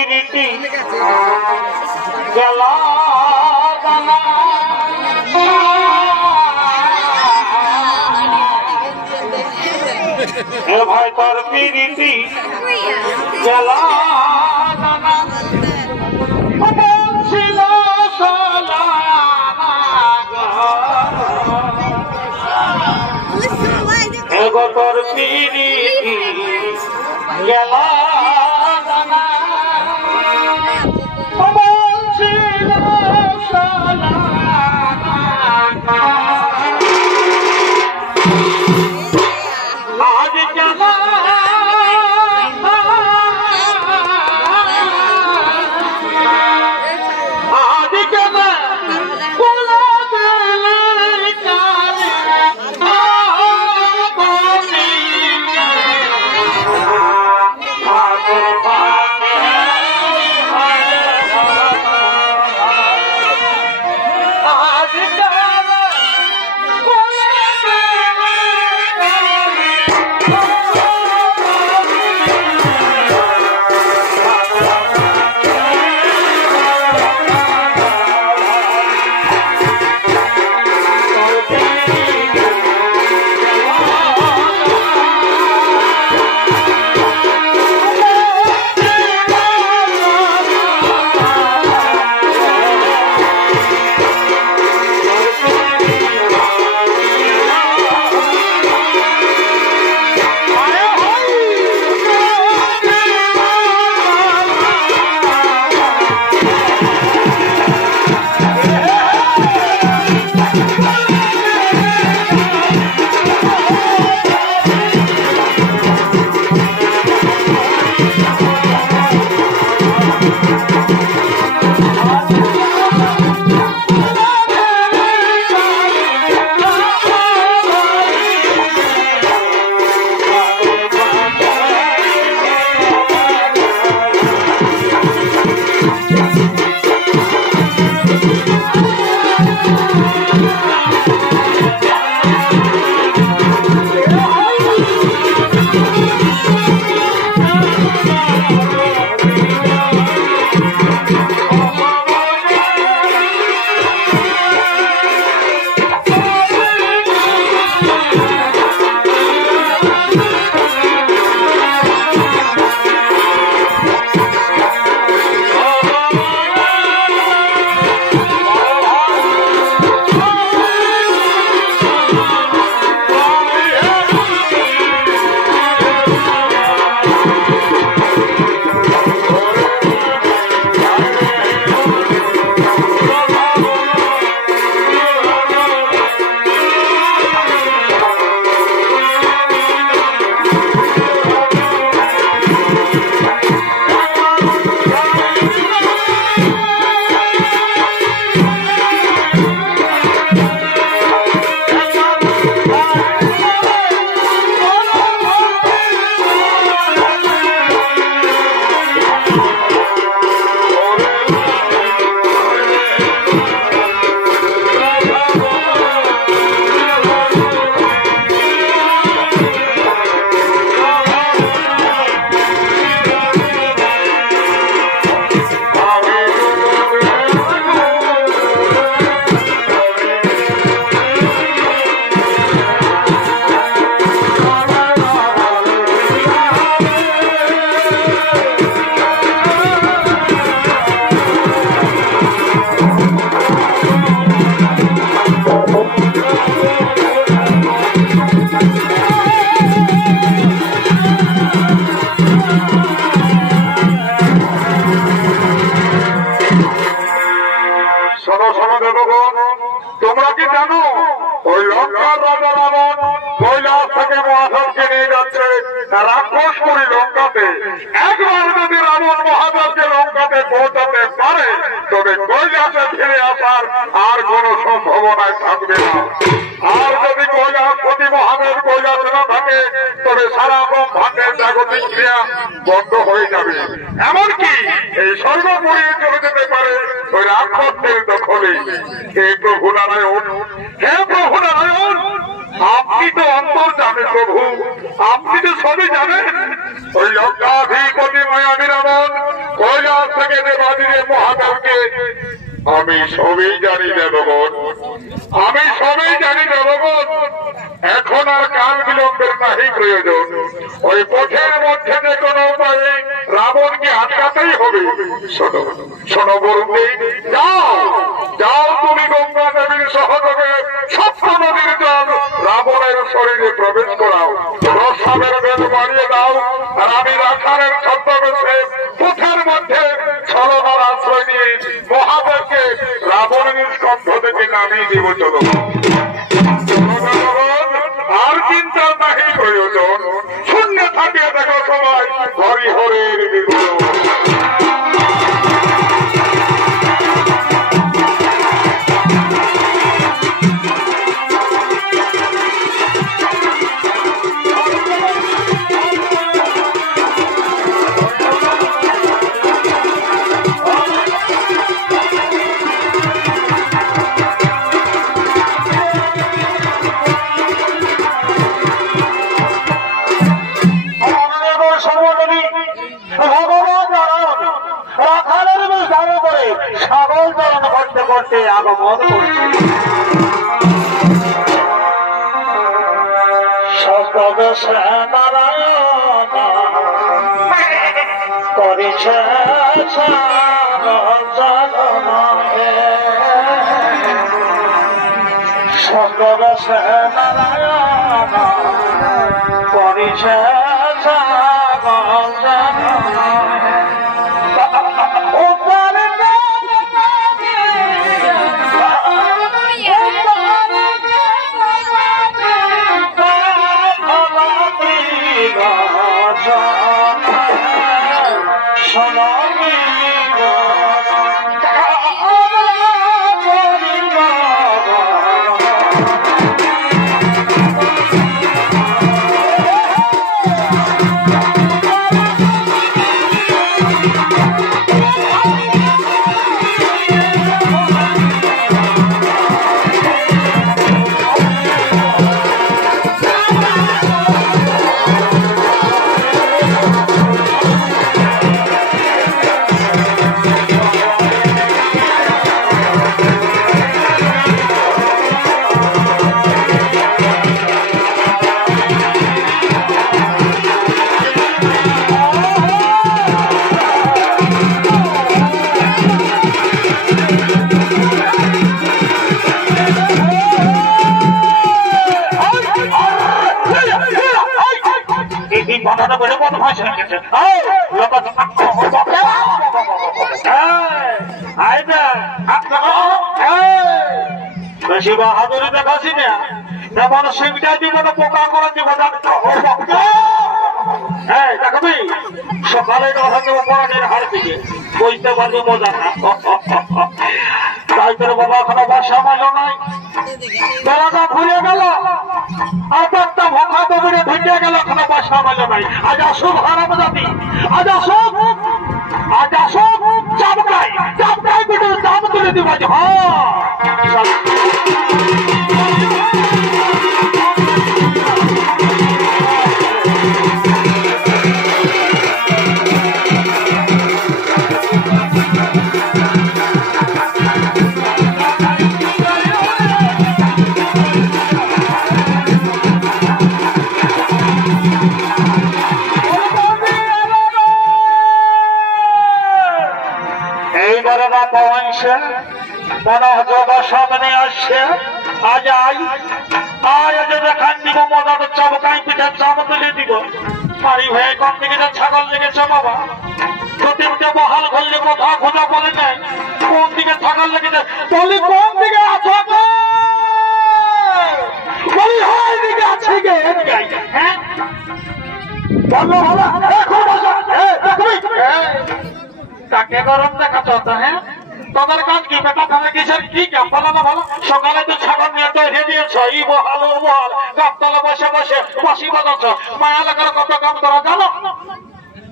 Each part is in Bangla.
পিরিতি গেলা ভাই তোর পিরিতি গেলা ছিল এগো তোর পিরিতি গেলা তোমরা কি জানো ওই লঙ্কার রাজা রাবণ কৈলাস থেকে মহাদেবকে নিয়ে যাচ্ছে রাক্ষস করি লঙ্কাতে। একবার যদি রাবণ মহাদেবকে লঙ্কাতে পৌঁছাতে পারে তবে কৈলাসে ফিরে আসার আর কোন সম্ভাবনায় থাকবে না। আর যদি কৈলাসপতি মহাদেব কৈলাস না থাকে তবে সারা ব্রহ্মাণ্ডের জাগতিক ক্রিয়া বন্ধ হয়ে যাবে। এমনকি এই স্বর্গপুরী চলে যেতে পারে ওই রাক্ষসদের দখলে। হে প্রভু নারায়ণ, হে প্রভু নারায়ণ, আপনি তো অন্তর জানেন প্রভু, আপনি তো সবই জানেন। ওই লঙ্কাধিপতি মায়াবী রাবণ কৈলাস থেকে দেবাদিদেব মহাদেবকে আমি সবই জানি দেবগণ, আমি সবই জানি দেবগণ। এখন আর কাল বিলম্বের নাহি প্রয়োজন। ওই পথের মধ্যে যে কোনো উপায়ে রাবণকে আটকাতেই হবে। শোনো শোনো বরুণী, যাও যাও, তুমি গঙ্গা দেবীর সহযোগে সপ্ত নদীর জল রাবণের শরীরে প্রবেশ করাও, প্রস্রাবের বেগ বাড়িয়ে দাও, আর আমি রাখালের ছদ্মবেশে পথের মধ্যে ছলনার আশ্রয় নিয়ে মহাদেবকে রাবণের স্কন্ধ থেকে নামিয়ে দিব। চলো আর চিন্তার নাহি প্রয়োজন, শূন্য থাকিয়ে দেখো সবাই হরিহরের বিগ্রহ। করতে আগমন করছে সপ্তদশে নারায়ণ করেছে সপ্তদশে নারায়ণ করেছে বেশি বাহাদুরি দেখাচ্ছি না, যেমন সিংটা দিব না পোকা করে দিব। হ্যাঁ দেখবি সকালে কথা দেব পরাণের হার দিকে, বুঝতে পারবি মজা না। তাই তোর বাবা এখনো বাসা মাইল নাই, বেলাটা ঘুরে গেল, আর একটা ভোকা কবিরে ঢুকে গেল, এখনো বাসা মাইল নাই। আজ আসুক হারাম জাতি, আজ আসুক, আজ আসুক চাপকাই চাপকাই বিটু দাম তুলে দিব। এইবারে না পৌঁছে মনোযোগ সামনে আসছে। আজ আজ দেখান দিব মজাটা চমকাই পিঠে চাম তুলে দিব। বাড়ি হয়ে কোন দিকে ছাগল লেগেছে বাবা, প্রতিমকে বহাল করলে কোথাও খোঁজা পড়ে নাই। কোন দিকে ছাগল লেগেছে বলি, কোন দিকে আছে বলি, হয় দিকে আছে গে। হ্যাঁ বলো ভালো, তাকে গরম দেখাচ্ছ? হ্যাঁ তোমার কাজ কি বেটা, তোমার কিসের কি বলো না ভালো। সকালে তো ছাগল নিয়ে তৈরি দিয়েছ, ই বহাল ও বহাল, গাছতলা বসে বসে বাসি বাজাচ্ছ। মায়া লাগার কত কাম করা জানো?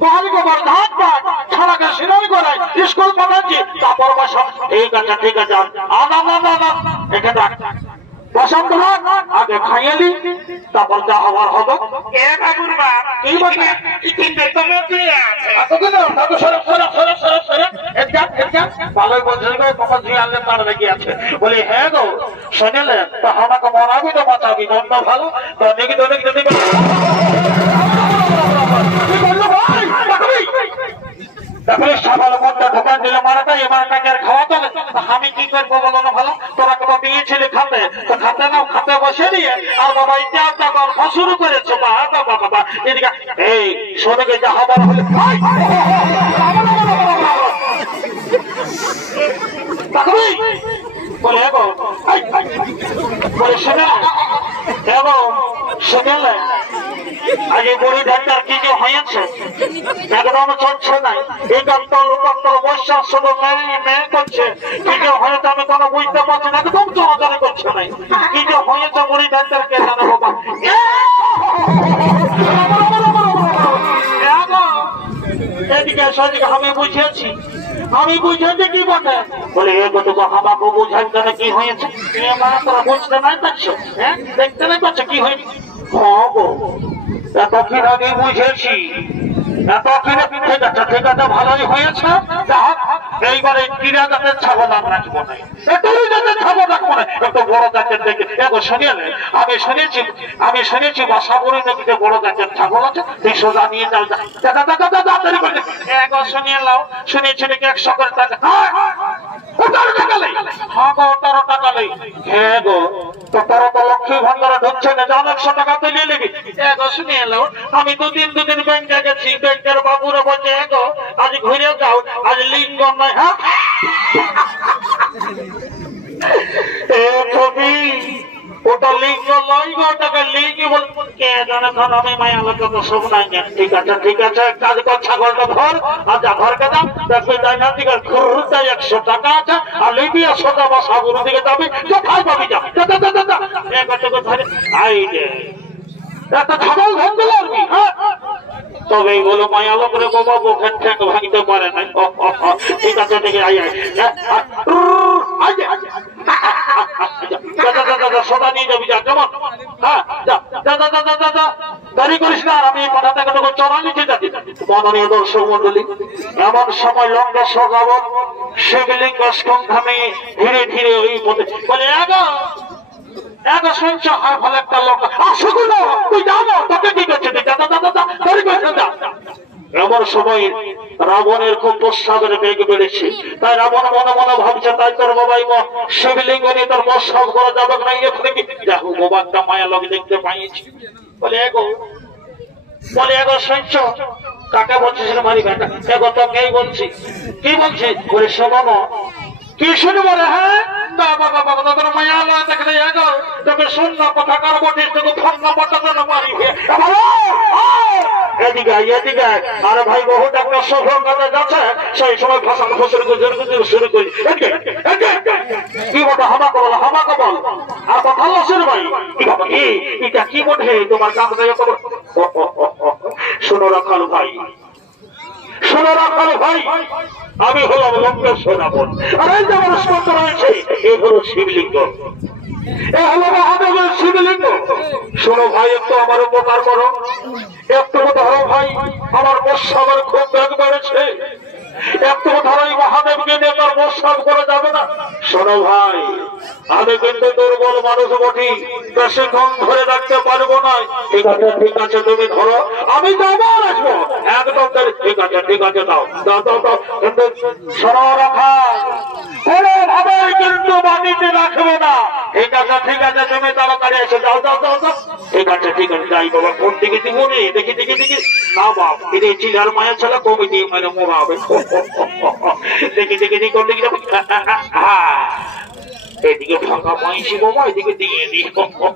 বহাল গোবর ধান পাট ছাড়াকে সিনাই করাই স্কুল পাঠাচ্ছি, তারপর বসো। ঠিক আছে ঠিক আছে, আনা না না না এখানে বসন্ত আগে খাইয়েলি তারপর যা হওয়ার হবে। ভালোই বলছিস গো, কখন ঝুঁয়ে আনলে তার রেগে আছে। বলি হ্যাঁ গো শুনেলে তো আমাকে মরাবি তো বাঁচাবি, অন্য ভালো তো দেখি তো দেখি দেখি তারপরে সকাল মধ্যে দোকান দিলে মারাটা এবার টাকে আর খাওয়া চলে। আমি কি করবো বলো না ভালো, তোরা কোনো দিয়েছিলি খাতে, তো খাতে নাও, খাতে বসে নিয়ে আর বাবা ইতিহাসটা গল্প শুরু করেছে। বাবা বাবা এদিকে এই শোনকে যা হবার হলে বলে এগো বলে শোনা এগো শুনেলে আজ এই বড়ি ধানটার কি যে হয়েছে একদম চলছে নাই। এই ডাক্তার বর্ষার শুধু মেয়ে করছে, কি যে হয়েছে আমি কোনো বুঝতে পারছি না, একদম চলাচল করছে নাই। কি যে হয়েছে বড়ি ধানটার কে জানে বাবা। এদিকে সেদিকে আমি বুঝেছি কি বটে। বলে এগোটুকু আমাকে বুঝাই না কি হয়েছে, তোরা বুঝতে নাই পারছো, হ্যাঁ দেখতে নাই পারছো কি হয়েছে। এতক্ষণ আগে বুঝেছি, ঠিক আছে ভালোই হয়েছে। এইবারে ক্রীড়া জাতের ছাগল আমরা রাখবো না, এটাই জাতের ছাগল রাখবো না, একটু বড় জাতের দেখে। দেখো শুনিয়ে আমি শুনেছি বাসাবুরি নদীতে বড় জাতের ছাগল আছে, তুই সোজা নিয়ে যাও। শুনিয়ে নাও, শুনেছি নাকি 100 করে টাকা। লক্ষ্মী ভান্ডারে ঢুকছে না, যাও 100 টাকা তুই নিয়ে নিবি। শুনিয়ে নাও, আমি দুদিন ব্যাংকে গেছি, ব্যাংকের বাবুরা বলছে এগো আজ ঘুরে যাও, আজ লিঙ্গ নয়। হ্যাঁ ওটা লিঙ্গ নয় গো, ওটাকে লিঙ্গ বল কে জানে। ধর আমি মায়া লোক তো সব নাই। ঠিক আছে কাজ কর, ছাগলটা ধর আর যা ঘরকে দাম দেখবে যাই না দিকে ঘুরতে 100 টাকা আছে আর লিবি আর সোজা বা সাবুর দিকে যাবি, কোথায় পাবি যা ধরে আই যে একটা ছাগল ধরতে পারবি। হ্যাঁ তবেই বলো মায়া লোক রে বাবা মুখের ঠ্যাং ভাঙতে পারে না। ঠিক আছে দেখে সোজা নিয়ে যাবি যা, কেমন? হ্যাঁ দেরি করিস না। আর আমি কথা থেকে চড়া নিচে যাচ্ছি। মাননীয় দর্শক মন্ডলী, এমন সময় লঙ্কা সগাবন শিবলিঙ্গ স্কন্ধনে ধীরে ধীরে ওই পথে বলে এগো শুনছ হয় ভালো একটা লোক আসুগুলো তুই জানো তোকে কি করছে এমন সময় রাবণের খুব প্রস্রাবের বেগ বেড়েছে। তাই রাবণ মনে মনে ভাবছে তাই তোর বাবাই শিবলিঙ্গ নিয়ে তোর প্রস্রাব করা যাবে না। এখানে কি দেখো বাবাটা মায়া লোক দেখতে পাইছি। বলে এগো শুনছ কাকে বলছিস মারি বেটা? এগো তোকেই বলছি। কি বলছি? বলে শোনো কি শুনবো রে? হ্যাঁ তোর মায়া লোক দেখলে এগো তোকে শূন্য কথা কার বটিস, তোকে ফোন নম্বরটা তো মারি এদিকে আরে ভাই বহু একটা সফল কাজে যাচ্ছে, সেই সময় ভাষা শুরু করি। কি বটে হামাকে বল আর কথা শুরু ভাই এটা কি বটে তোমার কাম। শোনো রাখাল ভাই আমি হলাম লঙ্কেশ্বর রাবণ। আর এই যে আমার স্পষ্ট রয়েছে এ হলো শিবলিঙ্গ, এ হলো মহাদেবের শিবলিঙ্গ। শোনো ভাই একটু আমার উপকার করো, একটু ধরো ভাই আমার প্রস্রাবের খুব বেগ বেড়েছে, একটু ধরো এই মহাদেবকে নিয়ে তার প্রস্রাব করে যাবে না। শোনো ভাই আমি কিন্তু দুর্বল মানুষ বটি, বেশিক্ষণ ধরে রাখতে পারবো না। ঠিক আছে তুমি ধরো, আমি যাবো আসবো একদম। ঠিক আছে দাও কিন্তু শোনো রাখা কোনোভাবে কিন্তু বাড়িতে রাখবে না। ঠিক আছে তুমি তাড়াতাড়ি এসে যাও। ঠিক আছে যাই বাবা। কোন দিকে দিব নে দেখি না বাপ এটা চিলার মায়ের ছেলে কমিটি মানে মোড়া হবে। দেখি কোন দিকে যাবো। এদিকে ফাঁকা পাইছি বাবা, এদিকে দিয়ে দিই বাবা।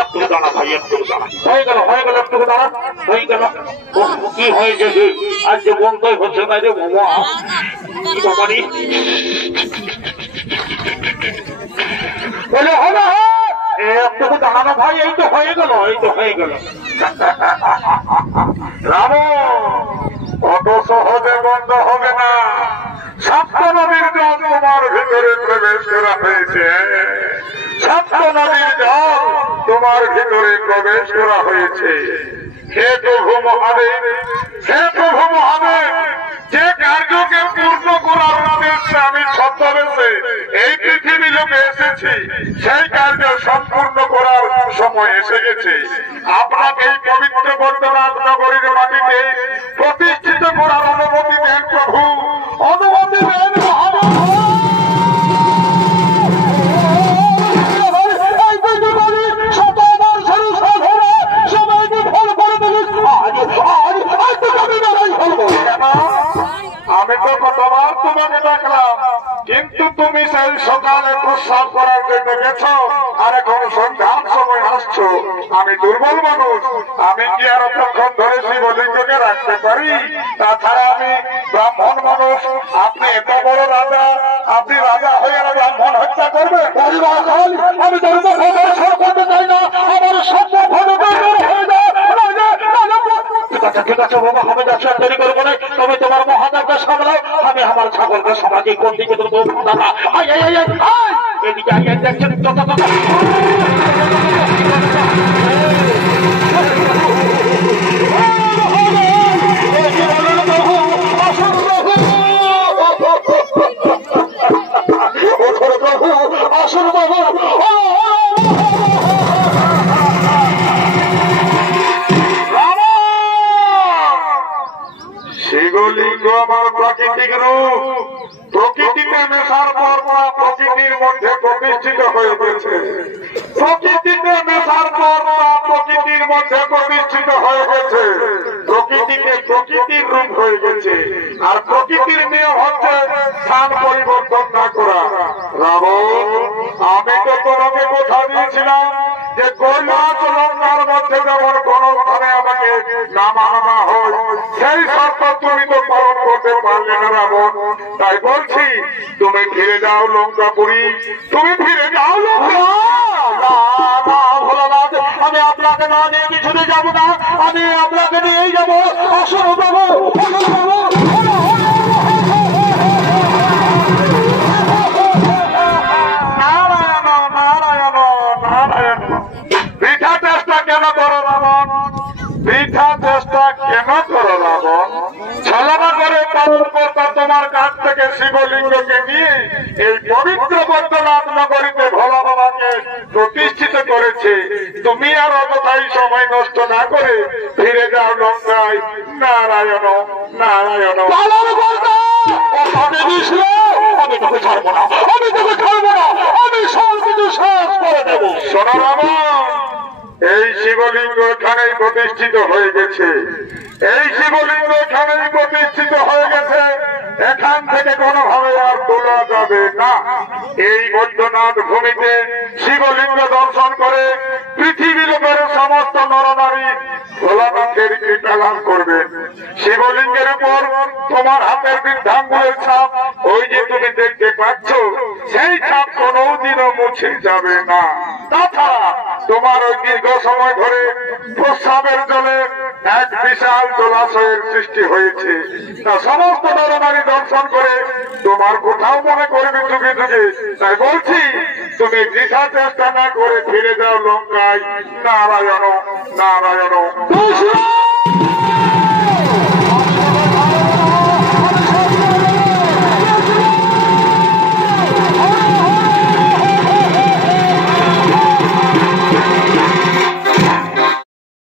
একটু দাঁড়া ভাই, একটু দাঁড়া। হয়ে গেল একটু দাঁড়া হয়ে গেল। কি হয়েছে আজ যে বন্ধই হচ্ছে না রে বাবা। বাবারি বলে হবে একটু দাঁড়ানো ভাই, এই তো হয়ে গেল। রাবণ কত সহজ প্রবেশ করা হয়েছে। হে প্রভু মহাদেব, হে প্রভু মহাদেব, যে কার্যকে পূর্ণ করার উদ্দেশ্যে আমি ছদ্মবেশে এই পৃথিবী লোকে এসেছি, সেই কার্য সম্পূর্ণ করার সময় এসে গেছে। আপনাকে এই পবিত্র বৈদ্যনাথ নগরীর মাটিতে প্রতিষ্ঠিত করার অনুমতি দেন প্রভু, অনুমতি দেন মহাদেব। আমি তো কতবার তোমাকে ডাকলাম, কিন্তু তুমি সেই সকালে প্রস্রাব করার জন্য গেছো, আর এখন সন্ধ্যার সময় আসছো। আমি দুর্বল মানুষ, আমি কি আর অতক্ষণ ধরে শিবলিঙ্গকে রাখতে পারি? তাছাড়া আমি ব্রাহ্মণ মানুষ, আপনি এত বড় রাজা, আপনি রাজা হয়ে ব্রাহ্মণ হত্যা করবে? আমি করতে চাই না, আমার সম্ভব ঠিক আছে বাবা, আমি যাচ্ছি, দেরি করবো না। তুমি তোমার মহাদেবকে সামলাও, আমি আমার ছাগলকে সামলাচ্ছি। কোন দিকে দাদা এদিকে দেখছেন আসুন বাবু। শিবলিঙ্গ আমার প্রাকৃতিক রূপ, প্রকৃতিতে মেশার পর প্রকৃতির মধ্যে প্রতিষ্ঠিত হয়ে গেছে। প্রকৃতিতে মেশার পর প্রকৃতির মধ্যে প্রতিষ্ঠিত হয়ে গেছে। প্রকৃতিতে প্রকৃতির রূপ হয়ে গেছে, আর প্রকৃতির নিয়ম হচ্ছে স্থান পরিবর্তন না করা। রাবণ, আমি তো তোমাকে কথা দিয়েছিলাম যে কৈলাস লঙ্কার মধ্যে যেমন কোন স্থানে আমাকে না মানা হয়, সেই শর্ত তুমি তো পালন করতে পারলে না রাবণ। তাই বলছি, তুমি ফিরে যাও লঙ্কাপুরী, তুমি ফিরে যাও ভোলানাথ, আমি আপনাকে না নিয়ে কিছুতে যাবো না, আমি আপনাকে নিয়েই যাবো। আসুন বাবু, নারায়ণ নারায়ণ নারায়ণ। বৃথা চেষ্টা কেন করো রাবণ? বৃথা চেষ্টা কেন করো রাবণ? ছলনা করে পালন করতা তোমার কাছ থেকে শিবলিঙ্গকে নিয়ে এই পবিত্র বৈদ্যনাথ নগরীতে ভোলা বাবাকে প্রতিষ্ঠিত করেছে। তুমি আর অযথাই সময় নষ্ট না করে ফিরে যাও লঙ্কায়। নারায়ণ নারায়ণ। আমি তোকে ছাড়বো না, আমি তোকে ছাড়বো না, আমি সব কিছু শেষ করে দেবো। শোনো রাবণ, এই শিবলিঙ্গ এখানেই প্রতিষ্ঠিত হয়ে গেছে। এই শিবলিঙ্গ এখানেই প্রতিষ্ঠিত হয়ে গেছে। এখান থেকে কোনোভাবে আর তোলা যাবে না। এই বৈদ্যনাথ ভূমিতে শিবলিঙ্গ দর্শন করে পৃথিবী লোকের সমস্ত নরনারী ভোলানাথের কৃপা লাভ করবে। শিবলিঙ্গের উপর তোমার হাতের বৃদ্ধাঙ্গুলের ছাপ, ওই যে তুমি দেখতে পাচ্ছ, সেই ছাপ কোনোদিনও মুছে যাবে না। তাছাড়া তোমার ওই দীর্ঘ সময় ধরে প্রস্রাবের জলে এক বিশাল জলাশয়ের সৃষ্টি হয়েছে। তা সমস্ত নরনারী দর্শন করে তোমার কোথাও মনে করবে যুগে যুগে। তাই বলছি, তুমি বৃথা চেষ্টা না করে ফিরে যাও লঙ্কায়। নারায়ণ নারায়ণ।